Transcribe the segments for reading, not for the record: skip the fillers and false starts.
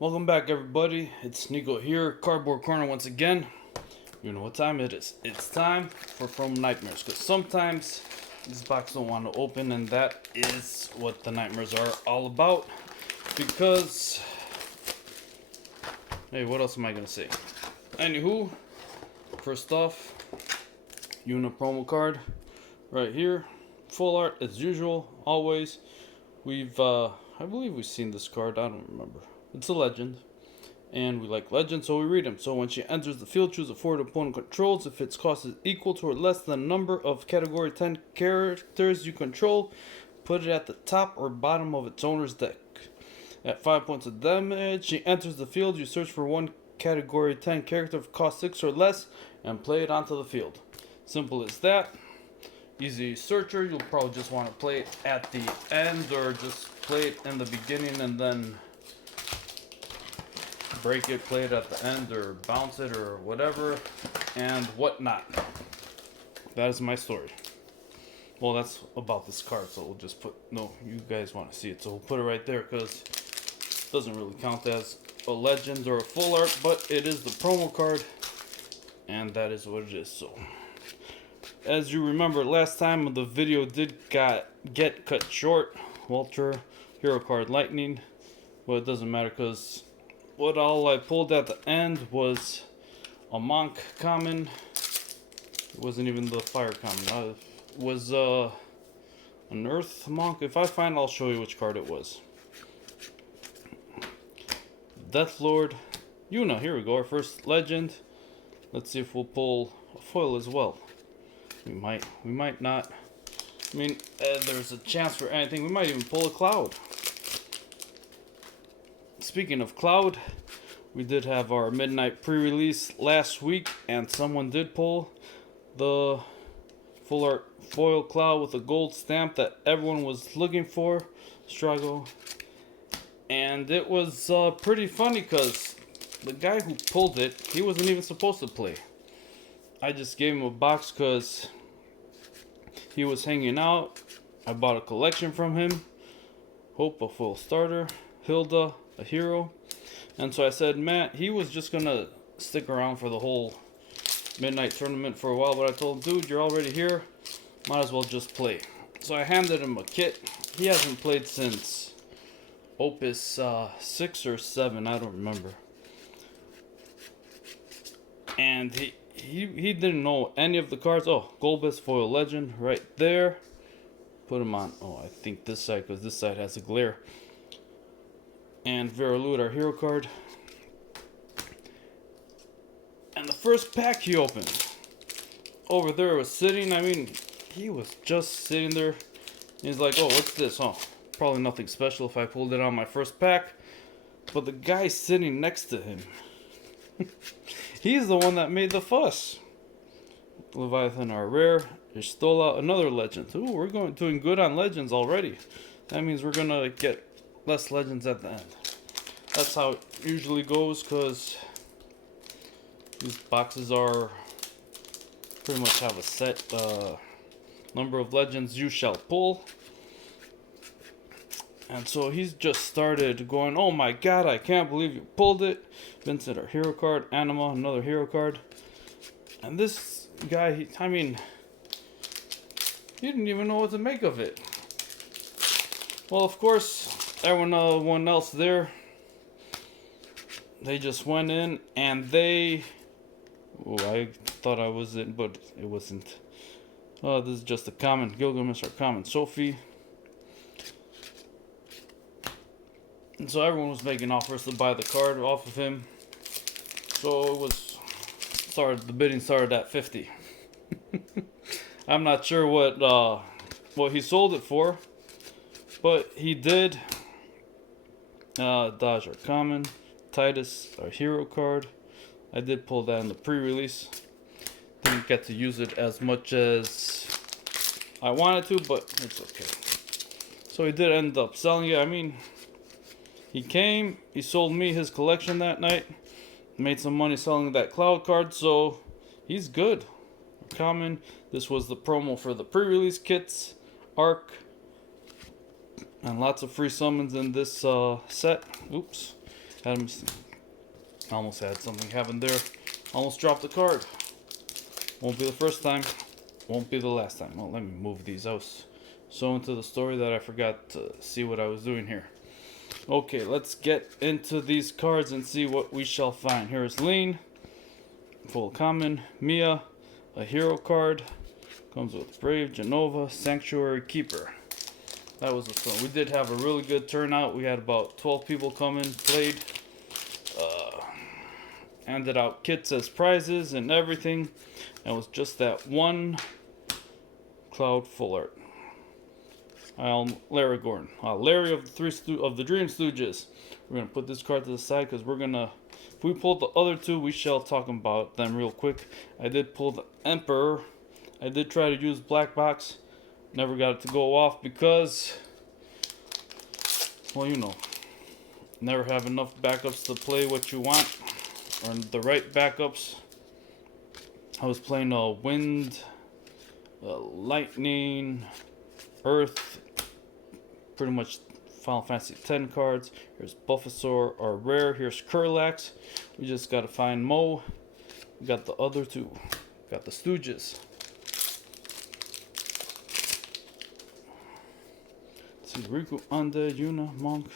Welcome back, everybody. It's Nico here, Cardboard Corner once again. You know what time it is. It's time for From Nightmares, because sometimes these boxes don't want to open, and that is what the nightmares are all about. Because, hey, what else am I going to say? Anywho, first off, Una promo card right here. Full art as usual, always. I believe we've seen this card, I don't remember. It's a legend, and we like legends, so we read them. So when she enters the field, choose a forward opponent controls. If its cost is equal to or less than the number of category 10 characters you control, put it at the top or bottom of its owner's deck. At 5 points of damage, she enters the field. You search for one category 10 character of cost 6 or less and play it onto the field. Simple as that. Easy searcher. You'll probably just want to play it at the end or just play it in the beginning and then break it, play it at the end, or bounce it, or whatever, and whatnot. That is my story. Well, that's about this card, so we'll just put, no, you guys want to see it, so we'll put it right there, because it doesn't really count as a legend or a full art, but it is the promo card, and that is what it is. So, as you remember, last time the video did get cut short. Walter, Hero Card Lightning, well, it doesn't matter, because what all I pulled at the end was a Monk common. It wasn't even the Fire common. It was an Earth Monk. If I find it, I'll show you which card it was. Death Lord Una. Here we go. Our first legend. Let's see if we'll pull a foil as well. We might not. I mean, there's a chance for anything. We might even pull a Cloud. Speaking of Cloud, we did have our midnight pre-release last week, and someone did pull the full art foil Cloud with a gold stamp that everyone was looking for, Strago. And it was pretty funny because the guy who pulled it, he wasn't even supposed to play. I just gave him a box because he was hanging out. I bought a collection from him. Hope, a full starter. Hilda, a hero. And so I said, Matt, he was just gonna stick around for the whole midnight tournament for a while, but I told him, dude, you're already here, might as well just play. So I handed him a kit. He hasn't played since Opus 6 or 7, I don't remember. And he didn't know any of the cards. Oh, Golbus Foil Legend right there. Put him on, oh, I think this side, because this side has a glare. And Veralut, our hero card. And the first pack he opened, over there was sitting, I mean, he was just sitting there. He's like, oh, what's this? Oh, probably nothing special if I pulled it on my first pack. But the guy sitting next to him, he's the one that made the fuss. Leviathan, our rare. Istola, another legend. Ooh, we're doing good on legends already. That means we're gonna get less legends at the end. That's how it usually goes, because these boxes are pretty much have a set number of legends you shall pull. And so he's just started going, oh my god, I can't believe you pulled it. Vincent, our hero card. Anima, another hero card. And this guy, he didn't even know what to make of it. Well, of course, everyone else there, they just went in and they, oh, I thought I was in, but it wasn't. Oh, this is just a common. Gilgamesh, our common. Sophie. And so everyone was making offers to buy the card off of him. So it was the bidding started at 50. I'm not sure what he sold it for, but he did. Dodge, our common. Titus, our hero card. I did pull that in the pre-release. Didn't get to use it as much as I wanted to, but it's okay. So he did end up selling it. I mean, he sold me his collection that night, made some money selling that Cloud card, so he's good. Common. This was the promo for the pre-release kits, Arc, and lots of free summons in this set. Oops. Almost had something happen there. Almost dropped the card. Won't be the first time. Won't be the last time. Well, let me move these. I was so into the story that I forgot to see what I was doing here. Okay, let's get into these cards and see what we shall find. Here's Lean, full common, Mia, a hero card. Comes with Brave, Genova, Sanctuary Keeper. That was a fun. We did have a really good turnout. We had about 12 people come in, played. Handed out kits as prizes and everything. And it was just that one Cloud full art. Larry Gordon. Larry of the Dream Stooges. We're gonna put this card to the side because we're gonna. If we pull the other two, we shall talk about them real quick. I did pull the Emperor. I did try to use Black Box. Never got it to go off because, well, you know, never have enough backups to play what you want, or the right backups. I was playing Wind, Lightning, Earth, pretty much Final Fantasy X cards. Here's Bulbasaur, our rare. Here's Kurlax. We just gotta find Mo. We got the other two. Got the Stooges. Let's see, Riku, Undead, Yuna, Monk,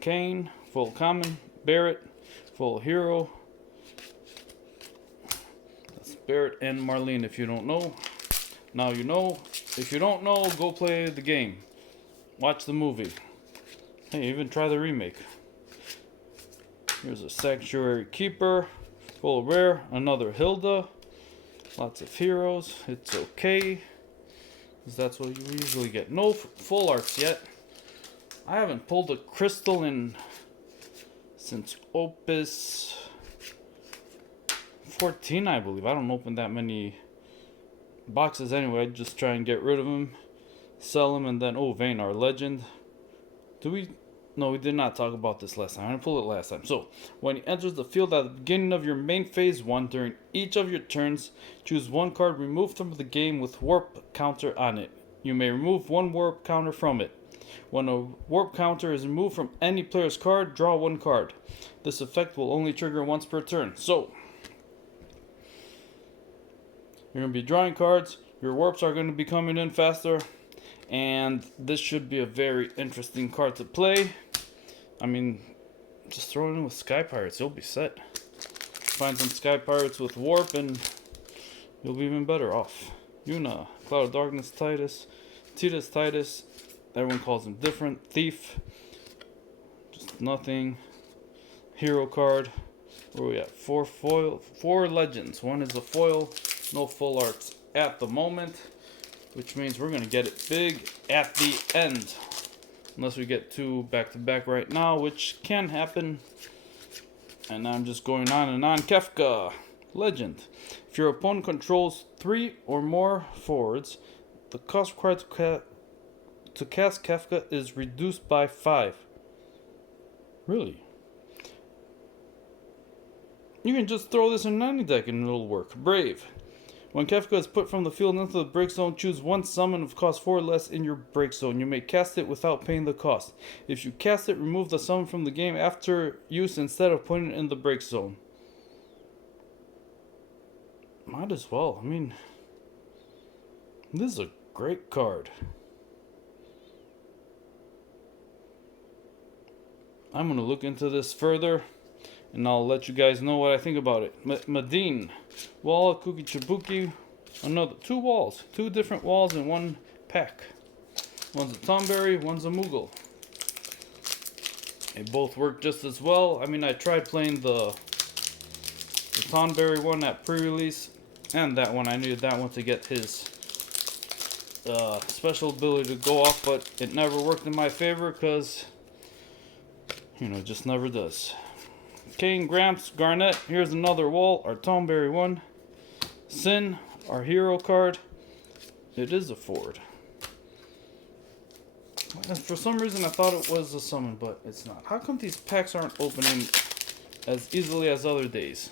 Kane, full common, Barrett, full hero. That's Barrett and Marlene. If you don't know, now you know. If you don't know, go play the game. Watch the movie. Hey, even try the remake. Here's a Sanctuary Keeper, full rare. Another Hilda. Lots of heroes. It's okay, because that's what you usually get. No full arts yet. I haven't pulled a crystal since Opus 14, I believe. I don't open that many boxes anyway. I just try and get rid of them, sell them, and then Vayne, our legend. No, we did not talk about this last time. I didn't pull it last time. So, when he enters the field at the beginning of your main phase 1, during each of your turns, choose one card removed from the game with warp counter on it. You may remove one warp counter from it. When a warp counter is removed from any player's card, draw one card. This effect will only trigger once per turn. So, you're going to be drawing cards. Your warps are going to be coming in faster. And this should be a very interesting card to play. I mean, just throw it in with Sky Pirates. You'll be set. Find some Sky Pirates with warp and you'll be even better off. Yuna, Cloud of Darkness, Titus, Titus. Everyone calls him different. Thief. Just nothing. Hero card. Where are we at? 4 legends. One is a foil. No full arts at the moment, which means we're going to get it big at the end. Unless we get 2 back-to-back right now, which can happen. And I'm just going on and on. Kefka. Legend. If your opponent controls 3 or more forwards, the cost required to cast Kefka is reduced by 5. Really? You can just throw this in any deck and it'll work. Brave. When Kefka is put from the field into the break zone, choose one summon of cost 4 or less in your break zone. You may cast it without paying the cost. If you cast it, remove the summon from the game after use instead of putting it in the break zone. Might as well. I mean, this is a great card. I'm going to look into this further, and I'll let you guys know what I think about it. Madine. Wall, Kuki Chibuki. Another 2 walls. 2 different walls in one pack. One's a Tomberry, one's a Moogle. They both work just as well. I mean, I tried playing the Tomberry one at pre-release, and that one. I needed that one to get his special ability to go off, but it never worked in my favor because, you know, it just never does. Kane, Gramps, Garnet. Here's another wall, our Tomberry one. Sin, our hero card. It is a forward. And for some reason I thought it was a summon, but it's not. How come these packs aren't opening as easily as other days?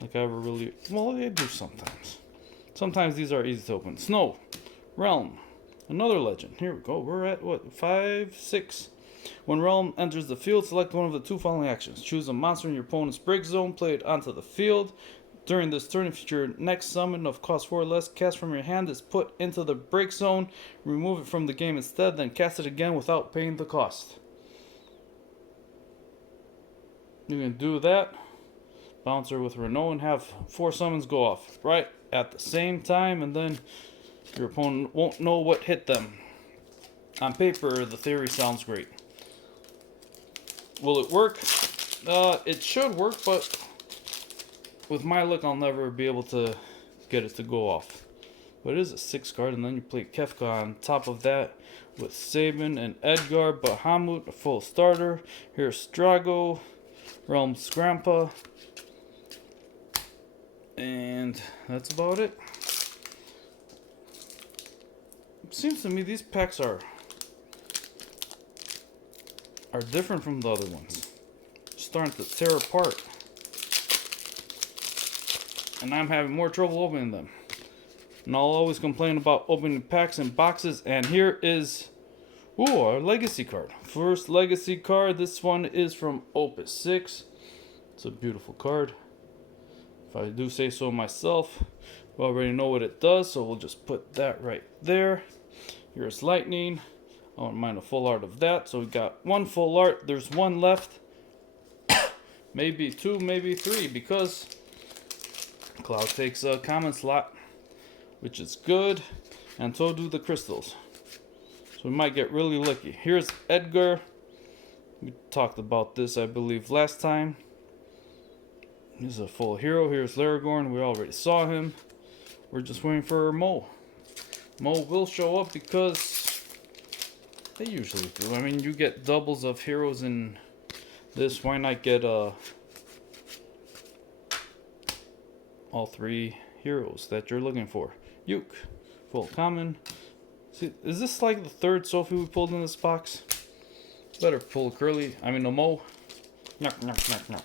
Like I ever really... Well, they do sometimes. Sometimes these are easy to open. Snow, Realm. Another legend. Here we go. We're at what? 5, 6. When Realm enters the field, select one of the two following actions. Choose a monster in your opponent's break zone, play it onto the field. During this turn, if your next summon of cost 4 or less cast from your hand is put into the break zone, remove it from the game instead, then cast it again without paying the cost. You can do that. Bouncer with Renault and have 4 summons go off right at the same time, and then your opponent won't know what hit them. On paper, the theory sounds great. Will it work? It should work, but with my luck, I'll never be able to get it to go off. But it is a 6 card, and then you play Kefka on top of that with Sabin and Edgar, Bahamut, a full starter. Here's Strago, Realm's Grandpa, and that's about it. It seems to me these packs are different from the other ones. Starting to tear apart. And I'm having more trouble opening them. And I'll always complain about opening packs and boxes. And here is, our legacy card. First legacy card. This one is from Opus 6. It's a beautiful card. If I do say so myself. We already know what it does, so we'll just put that right there. Here's Lightning. I want mine a full art of that. So we got 1 full art. There's 1 left. Maybe 2, maybe 3, because Cloud takes a common slot, which is good, and so do the crystals. So we might get really lucky. Here's Edgar. We talked about this, I believe, last time. He's a full hero. Here's Laragorn. We already saw him. We're just waiting for Mo. Mo will show up because they usually do. I mean, you get doubles of heroes in this. Why not get all 3 heroes that you're looking for? Yuke, full common. See, is this like the 3rd Sophie we pulled in this box? Better pull Curly. I mean, no Mo. Knock, knock, knock, knock.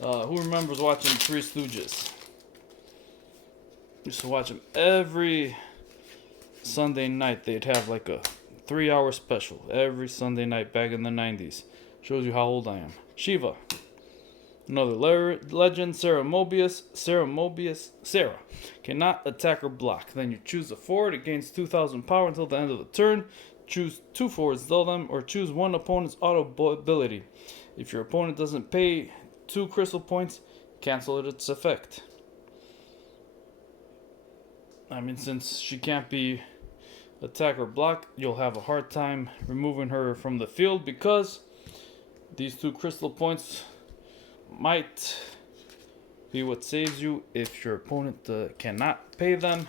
Who remembers watching 3 Stooges? Used to watch them every Sunday night. They'd have like a 3-hour special every Sunday night back in the 90s. Shows you how old I am. Shiva. Another legend. Sarah Mobius. Sarah cannot attack or block. Then you choose a forward. It gains 2,000 power until the end of the turn. Choose 2 forwards, dull them, or choose 1 opponent's auto ability. If your opponent doesn't pay 2 crystal points, cancel its effect. I mean, since she can't be attack or block, you'll have a hard time removing her from the field because these 2 crystal points might be what saves you if your opponent cannot pay them.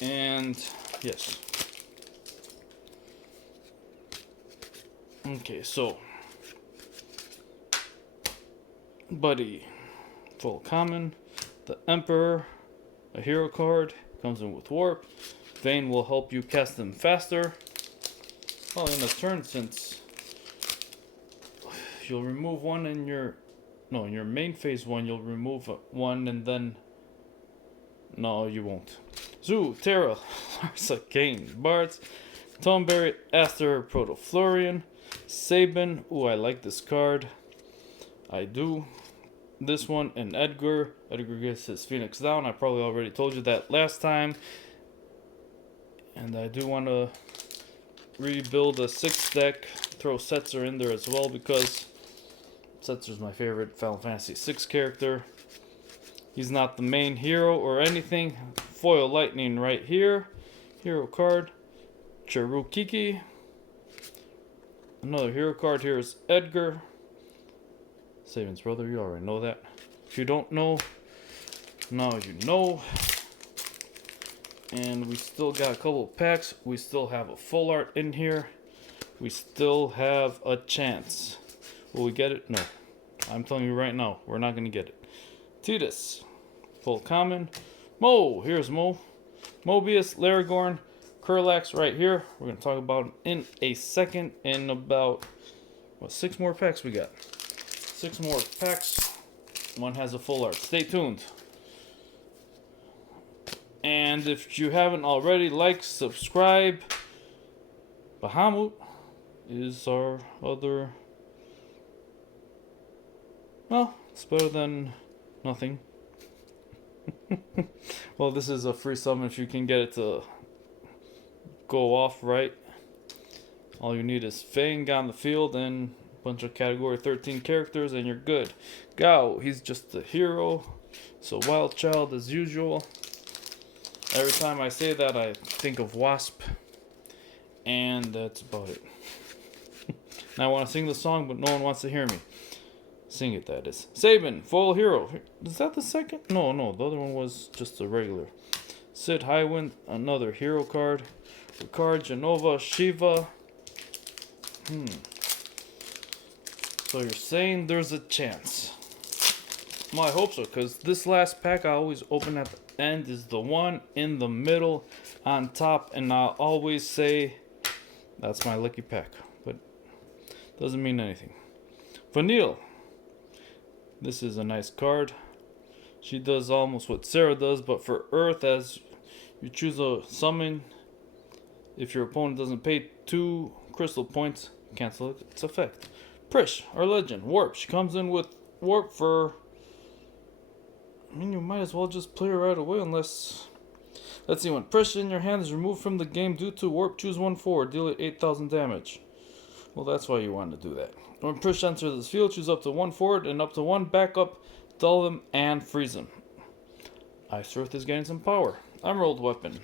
And yes. Okay, so Buddy, full common. The Emperor, a hero card, comes in with Warp. Vayne will help you cast them faster. Well, in a turn, since you'll remove 1 in your main phase 1, you'll remove 1 and then no, you won't. Zoo, Terra, Larsa, Kane, Bards, Tomberry, Aster, Protoflorian, Sabin. Ooh, I like this card. I do. This one and Edgar. Edgar gets his Phoenix down. I probably already told you that last time. And I do want to rebuild a 6 deck. Throw Setzer in there as well because Setzer's my favorite Final Fantasy 6 character. He's not the main hero or anything. Foil Lightning right here. Hero card. Cherukiki. Another hero card here is Edgar. Sabin's brother, you already know that. If you don't know, now you know. And we still got a couple of packs. We still have a full art in here. We still have a chance. Will we get it? No. I'm telling you right now, we're not going to get it. Tidus, full common. Mo, here's Mo. Mobius, Laragorn, Kurlax right here. We're going to talk about him in a second. In about, 6 more packs we got. 6 more packs. One has a full art. Stay tuned. And if you haven't already, like, subscribe. Bahamut is our other. Well, it's better than nothing. Well, this is a free summon if you can get it to go off right. All you need is Fang on the field and a bunch of category 13 characters and you're good. Gao, he's just a hero. So Wild Child as usual. Every time I say that I think of Wasp. And that's about it. Now I want to sing the song but no one wants to hear me. Sing it, that is. Sabin, full hero. Is that the second? No, the other one was just a regular. Sid Highwind, another hero card. Ricard, Genova, Shiva. So you're saying there's a chance. Well, I hope so, because this last pack I always open at the end is the one in the middle on top, and I'll always say that's my lucky pack, but doesn't mean anything. Vanille. This is a nice card. She does almost what Sarah does, but for Earth, as you choose a summon, if your opponent doesn't pay 2 crystal points, cancel its effect. Prish, our legend, Warp. She comes in with Warp for... I mean, you might as well just play her right away unless... Let's see, when Prish in your hand is removed from the game due to Warp, choose 1/4, deal it 8,000 damage. Well, that's why you want to do that. When Prish enters this field, choose up to 1 forward and up to 1 backup, dull them, and freeze them. Ice Earth is getting some power. Emerald Weapon.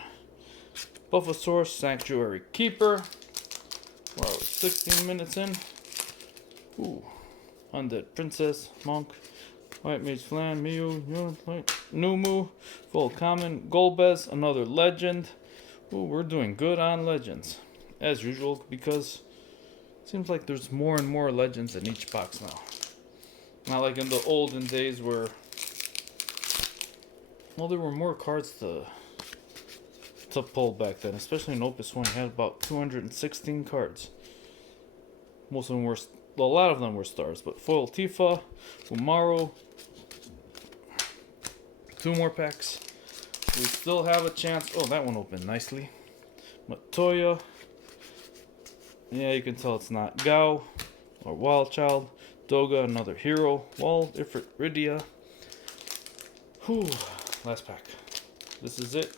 Buffosaurus, Sanctuary Keeper. Wow, 16 minutes in. Ooh. Undead Princess, Monk, White Mage Flan, Miu, Numu, Full Common, Golbez, another Legend. Ooh, we're doing good on Legends. As usual, because it seems like there's more and more Legends in each box now. Not like in the olden days where... Well, there were more cards to pull back then, especially in Opus 1. You had about 216 cards. Most of them were... A lot of them were stars, but Foil Tifa, Umaru, 2 more packs. We still have a chance. Oh, that one opened nicely. Matoya. Yeah, you can tell it's not Gao or Wild Child. Doga, another hero. Wall, Ifrit, Rydia. Whew, last pack. This is it.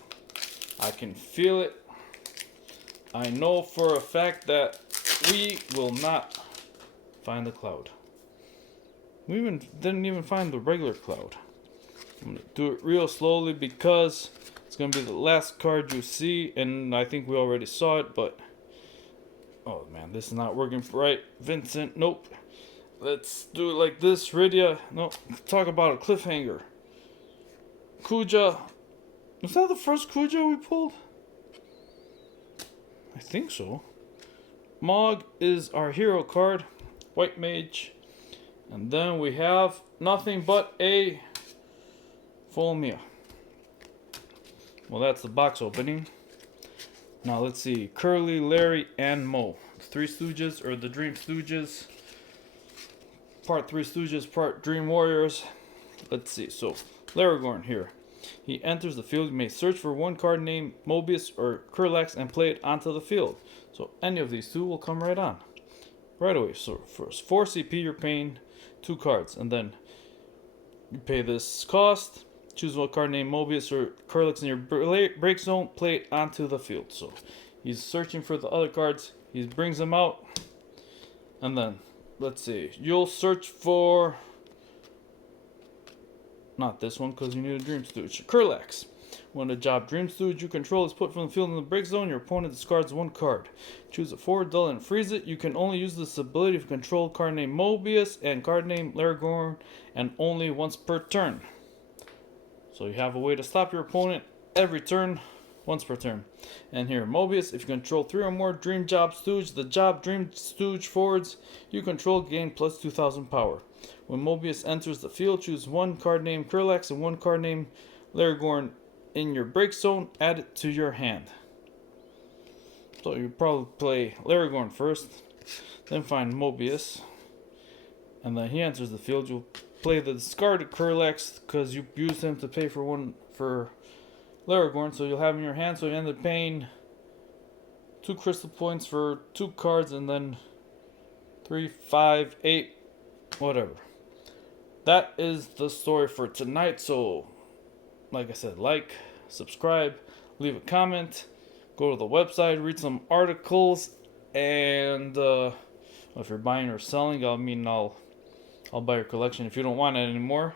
I can feel it. I know for a fact that we will not find the cloud. We didn't even find the regular cloud. I'm gonna do it real slowly because it's gonna be the last card you see, and I think we already saw it, but oh man, this is not working right. Vincent, nope. Let's do it like this. Rydia, no. Talk about a cliffhanger. Kuja, was that the first Kuja we pulled? I think so. Mog is our hero card. White Mage. And then we have nothing but a full Mia. Well, that's the box opening. Now let's see. Curly, Larry, and Mo. 3 Stooges, or the Dream Stooges. Part 3 Stooges, part Dream Warriors. Let's see. So, Laragorn here. He enters the field. You may search for 1 card named Mobius or Kurlax and play it onto the field. So, any of these 2 will come right on. Right away. So first 4 CP you're paying 2 cards, and then you pay this cost, choose what card named Mobius or Kurlix in your break zone, play it onto the field. So he's searching for the other cards, he brings them out, and then let's see, you'll search for not this one because you need a Dream Stooge. Kurlax. When a job Dream Stooge you control is put from the field in the break zone, your opponent discards 1 card. Choose a forward, dull, and freeze it. You can only use this ability if you control card name Mobius and card name Laragorn, and only once per turn. So you have a way to stop your opponent every turn, once per turn. And here, Mobius, if you control 3 or more Dream Job Stooge, the job Dream Stooge forwards you control gain plus 2,000 power. When Mobius enters the field, choose 1 card named Kurlax and 1 card named Laragorn in your break zone, add it to your hand. So you probably play Laragorn first, then find Mobius, and then he enters the field. You'll play the discarded Kurlax because you used him to pay for 1 for Laragorn, so you'll have in your hand. So you end up paying 2 crystal points for 2 cards, and then 3, 5, 8, whatever. That is the story for tonight. So, like I said, like, subscribe, leave a comment, go to the website, read some articles, and if you're buying or selling, I'll buy your collection. If you don't want it anymore,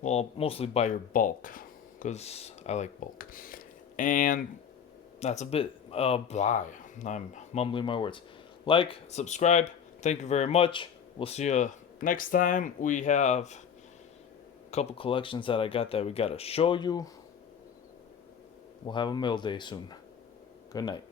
well, I'll mostly buy your bulk, because I like bulk. And that's a bit blah. I'm mumbling my words. Like, subscribe. Thank you very much. We'll see you next time. We have a couple collections that I got that we gotta show you. We'll have a mail day soon. Good night.